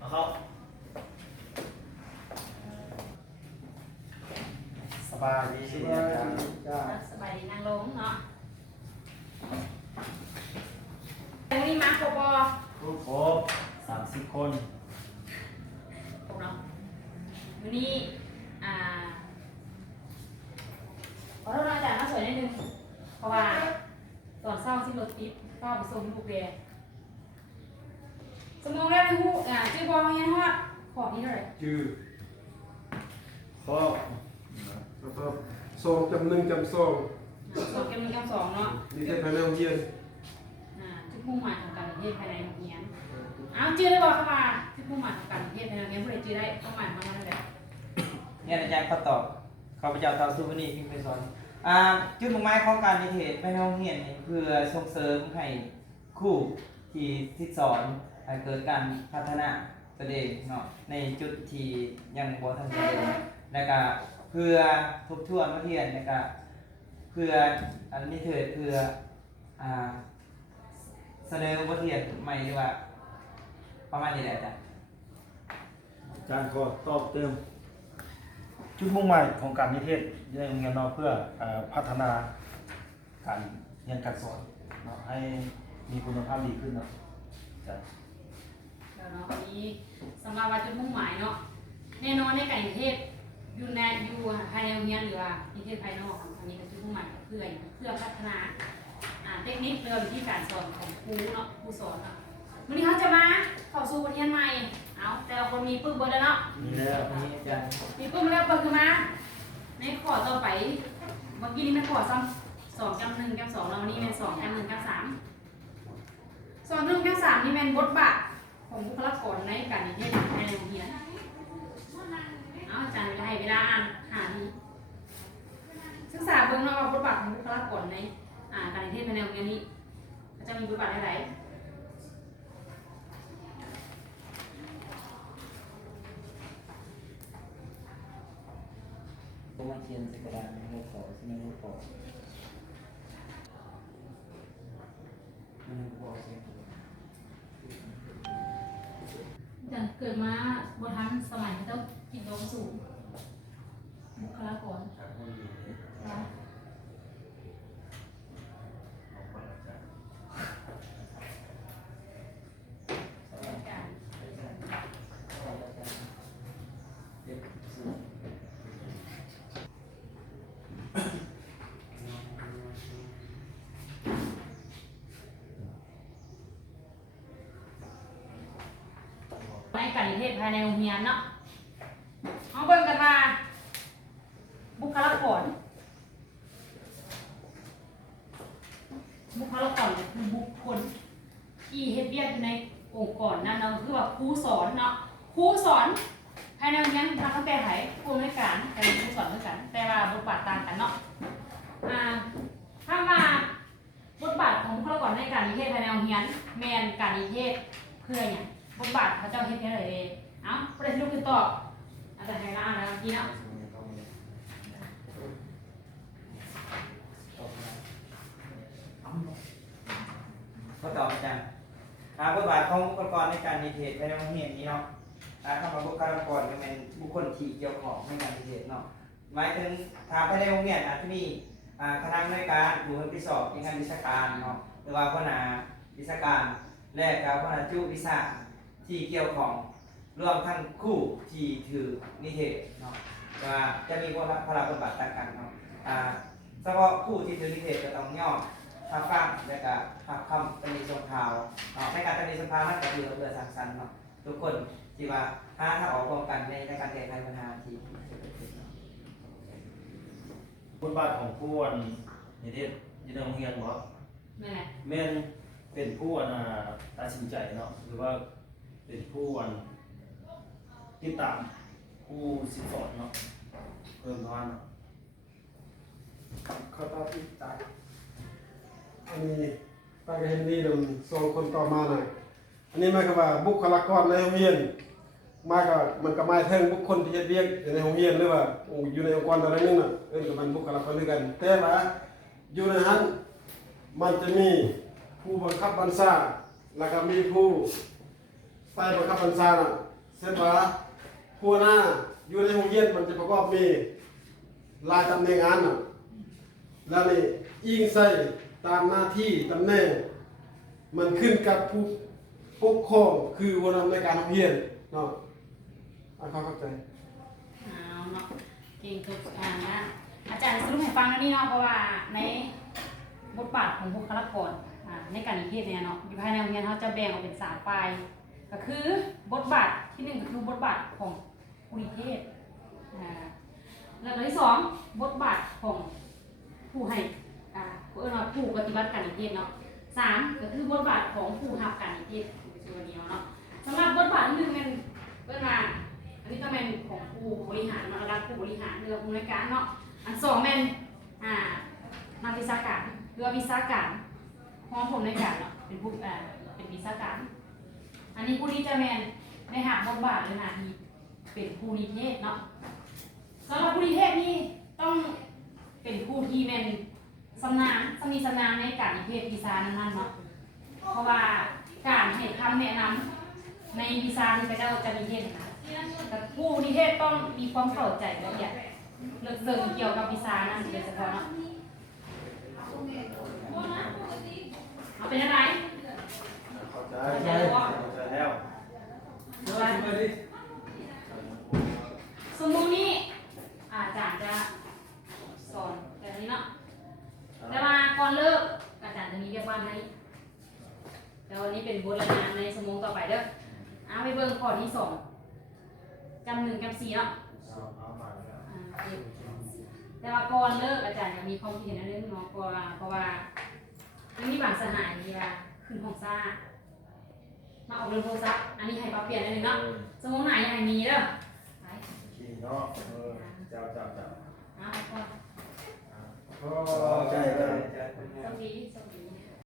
เอาเข้าสบายดี จ้า สบายดีนั่งลงเนาะวันนี้มาโคบอ ครบ30 คน ผมเนาะวันนี้ขอโทษนะอาจารย์มาสวยนิดนึงเพราะว่าตอนเศร้าที่รถติดเศร้าไปส่งที่บุกเบียสมองแรกเป็นหูชื่อบอลยังฮอดขอบนี้เท่าไหร่ จือ ครบ แล้วก็โซงจำหนึ่งจำสอง สองเกมหนึ่งเกมสองเนาะ นี่ได้ภายในโรงเรียน จุดมุ่งหมายของการเรียนภายในโรงเรียนเอาชื่อได้บอกเข้ามาจุดมุ่งหมายของการเรียนภายในโรงเรียนผู้ใดชื่อได้เข้ามาทำมาได้ เนี่ยอาจารย์เขาตอบข้าพเจ้าตอบสู้วันนี้พิมพ์ไปสอนจุดมุ่งหมายของการนิเทศไปโรงเรียนนี่เพื่อส่งเสริมให้ครูที่สอนให้เกิดการพัฒนาตัวเองเนาะในจุดที่ยังบ่ทันเจริญแล้วก็เพื่อทบทวนมาเรียนแล้วก็เพื่อนิเทศเพื่อเสนอบทเรียนใหม่หรือว่าประมาณนี้แหละอาจารย์ อาจารย์ขอตอบเติมจุดมุ่งหมายของการนิเทศในโรงเรียนเราเพื่อพัฒนาการเรียนการสอนเนาะให้มีคุณภาพดีขึ้นเนาะจ้ะ แล้วเนาะวันนี้สำหรับว่าจุดมุ่งหมายเนาะแน่นอนในการนิเทศอยู่ภายในโรงเรียนหรือว่านิเทศภายนอกอันนี้ก็จุดมุ่งหมายเพื่อพัฒนาเทคนิคเรื่องวิธีการสอนของครูเนาะครูสอนเนาะวันนี้เขาจะมาเข้าสู่บทเรียนใหม่เอาแต่ละคนมีปึ้งเบอร์แล้วเนาะ นี่แล้ว นี่อาจารย์ มีปึ้งแล้วเปิดขึ้นมาในข้อต่อไปเมื่อกี้นี่เป็นข้อสองจำหนึ่งจำสองเรานี่เป็น2จำหนึ่งจำสามสองหนึ่งจำสามนี่เป็นบทบาทของบุคลากรในการนิเทศในโรงเรียนเอาอาจารย์ให้เวลาอ่านหาดีศึกษาเบื้องนอกบทบาทของบุคลากรในการนิเทศในโรงเรียนนี้จะมีบทบาทอะไร ผมมาเขียนใส่กระดาษหัวข้อที่มันหัวข้อมันหัวข้อเสียง อย่างเกิดมาบทันสมัยที่ต้องกินนมสูงบุคลากรนะในการนิเทศภายในโรงเรียนเนาะเอาเบิ่งกันมาบุคลากรคือบุคคลที่เฮ็ดเวียกอยู่ในองค์กรนั้นเนาะคือว่าครูสอนเนาะครูสอนภายในโรงเรียนทางตั้งแต่ไหนครูในการแต่ครูสอนเหมือนกัน แต่ว่าบทบาทต่างกันเนาะถ้ามาบทบาทของบุคลากรในการนิเทศภายในโรงเรียนแมนการนิเทศเพื่ออย่างบทบาทเขาเจ้าเฮ็ดอะไรเลยเอ้าประเด็นลูกคือตอบอาจารย์ให้ละอ่านแล้วเมื่อกี้เนาะ ก็ตอบอาจารย์บทบาทของบุคลากรในการนิเทศในโรงเรียนนี้เนาะคำว่าบุคลากรก็เป็นบุคคลที่เกี่ยวข้องในการนิเทศเนาะหมายถึงทางภายในโรงเรียนอาจจะมีคณะบริการผู้ที่สอบในงานวิชาการเนาะหรือว่าคณะวิชาการและกับคณะจุวิชาที่เกี่ยวข้องรวมทั้งครูที่ถือนิเทศเนาะว่าจะมีพละบทบาทต่างกันเนาะเฉพาะครูที่ถือนิเทศจะต้องย่อทับฟังและก็ทับคำตำหนิชมข่าวในการตำหนิชมข่าวนั่นก็คือเพื่อสร้างสรรค์เนาะทุกคนที่ว่าหาทางออกร่วมกันในการแก้ไขปัญหาที่เกิดขึ้นเนาะ บทบาทของผู้นิเทศอยู่ในโรงเรียนบ่ นั่นแหละ แม่นเป็นผู้ตัดสินใจเนาะหรือว่าเป็นผู้ติดตามผู้สิสอนเนาะเพิ่มทอนเนาะ เขาตอบอีกตายอันนี้ไปเห็นดีเดี๋ยวสองคนต่อมาหน่อยอันนี้หมายความว่าบุคลากรในโรงเรียนมากับมันก็หมายถึงบุคคลที่เฮ็ดเวียกอยู่ในโรงเรียนหรือว่าอยู่ในองค์กรอะไรนึงน่ะก็มันบุคลากรด้วยกันแต่ว่าอยู่ในนั้นมันจะมีผู้บังคับบัญชาแล้วก็มีผู้ ไปบังคับบัญชาน่ะเช่นว่าหัวหน้าอยู่ในห้องเรียนมันจะประกอบมีรายตำแหน่งงานน่ะแล้วนี่อิงใส่ตามหน้าที่ตำแหน่งมันขึ้นกับผู้ปกครองคือหัวหน้าในการโรงเรียนเนาะเข้าใจ เอาเนาะเก่งทุกนะอาจารย์สรุปให้ฟังนะนี่เนาะเพราะว่าในบทบาทของบุคลากรในการนิเทศเนี่ยเนาะอยู่ภายในโรงเรียนเขาจะแบ่งออกเป็น3ฝ่ายก็คือบทบาทที่1ก็คือบทบาทของผู้นิเทศแล้วก็ที่2บทบาทของผู้ให้ผู้ปฏิบัติการนิเทศเนาะ3ก็คือบทบาทของผู้รับการนิเทศส่วนนี้เนาะสำหรับบทบาทที่1เป็นว่าอันนี้ต้องเป็นของผู้บริหารระดับผู้บริหารเรื่องผู้ในวยการเนาะอัน2เป็นนักวิชาการหรือว่าวิชาการพร้อมผมในการเนาะเป็นผู้เป็นวิชาการอันนี้ผู้นี้จะแมนในหาบทบาทหรือหน้าที่เป็นผู้นิเทศเนาะสำหรับผู้นิเทศนี่ต้องเป็นผู้ที่แมนมีชำนาญในการนิเทศวิชานั้นๆเนาะเพราะว่าการให้คำแนะนำในวิชาที่พระเจ้าจะนิเทศนะแต่ผู้นิเทศต้องมีความเข้าใจละเอียดลึกซึ้งเกี่ยวกับวิชานั้นโดยเฉพาะเนาะเอาเป็นอะไร เข้าใจ เข้าใจแล้ว สมมุตินี้อาจารย์จะสอนแบบนี้เนาะแต่ว่าก่อนเลิกอาจารย์จะมีเรียกว่าให้แล้ววันนี้เป็นบทรายงานในสมองต่อไปเด้อเอาไปเบิ่งข้อที่2จำ1จำ4เนาะแต่ว่าก่อนเลิกอาจารย์จะมีความคิดเห็นอันนึงเนาะเพราะว่ามันมีบางสถานีขึ้นห้องซ่ามาออกเรื่องโทรศัพท์อันนี้ให้ปรับเปลี่ยนอันนึงเนาะสมองไหนอย่างนี้เด้อไป ขี่เนาะเจ้า เอาก่อน เข้า ใจ สวัสดี